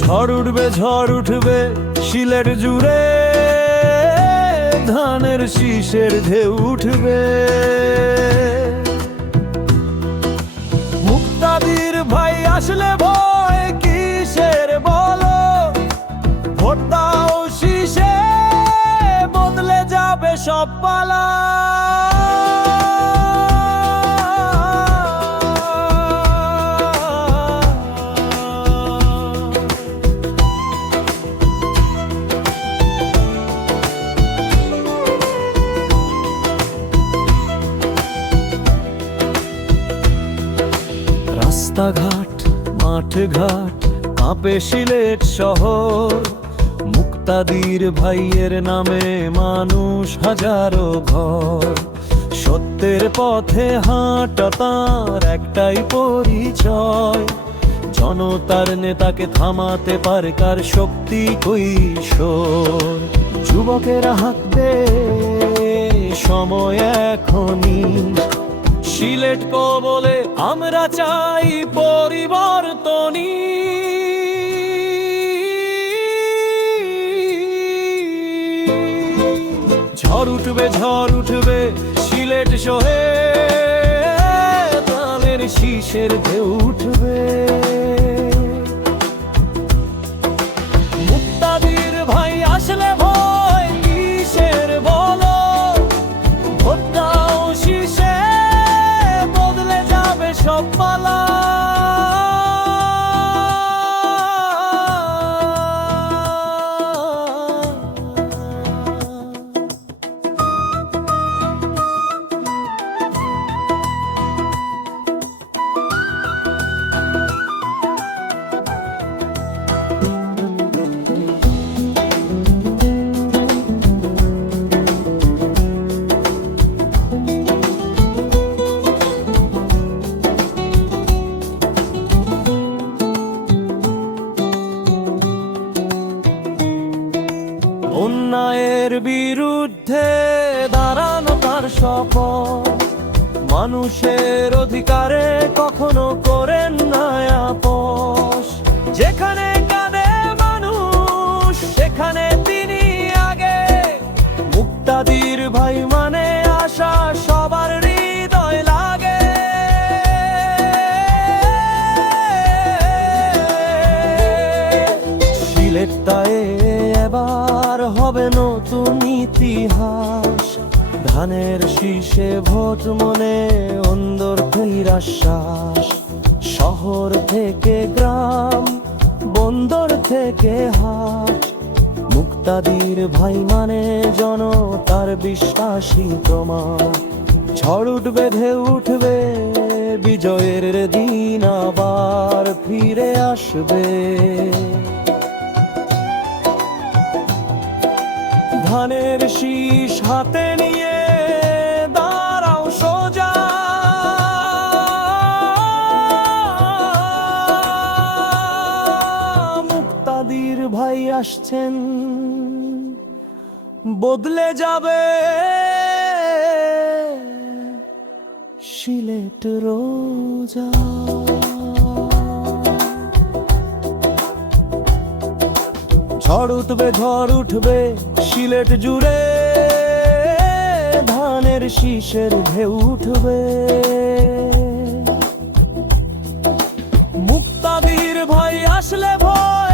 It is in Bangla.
ঝড় উঠবে সিলেট জুড়ে, ধানের শীষের ঢেউ উঠবে। মুক্তাদির ভাই আসলে ভয় কিসের বলো, ভোট দাও শীষে, বদলে যাবে সব পালা। রাস্তাঘাট মাঠ ঘাট কাঁপে সিলেট শহর, মুক্তাদির ভাইয়ের নামে মানুষ হাজারো ঘর। সত্যের পথে হাঁটা তার একটাই পরিচয়, জনতার নেতাকে থামাতে পারে কার শক্তি কৈশোর। যুবকেরা হাঁকবে সময় এখনই, সিলেট কবলে আমরা চাই পরিবর্তনী। ঝড় উঠবে সিলেট শহরে, ধানের শীষের ঢেউ উঠবে। মুক্তাদির ভাই আসলে ভয় কিসের বলো, ভোট দাও শীষে, বদলে যাবে সব পালা। অন্যায়ের বিরুদ্ধে দাঁড়ানো তার শপথ, মানুষের অধিকারে কখনো করেন না আপোষ। যেখানে কাঁদে মানুষ সেখানে তিনি আগে, মুক্তাদির ভাই মানে আশা সবার হৃদয় লাগে। সিলেটটায় এবার হবে নতুন ইতিহাস, ধানের শীষে ভোট মনে অন্দর ফেরাশ্বাস। শহর থেকে গ্রাম, বন্দর থেকে হাট, মুক্তাদির ভাই মানে জনতার বিশ্বাসী প্রমাণ। ঝড় উঠবে ঢেউ উঠবে, বিজয়ের দিন আবার ফিরে আসবে। ধানের শীষ হাতে নিয়ে দাঁড়াও সোজা, মুক্তাদির ভাই আসছেন, বদলে যাবে সিলেট রোজা। ঝড় উঠবে সিলেট জুড়ে, ধানের শীষের ঢেউ উঠবে। মুক্তাদির ভাই আসলে ভয়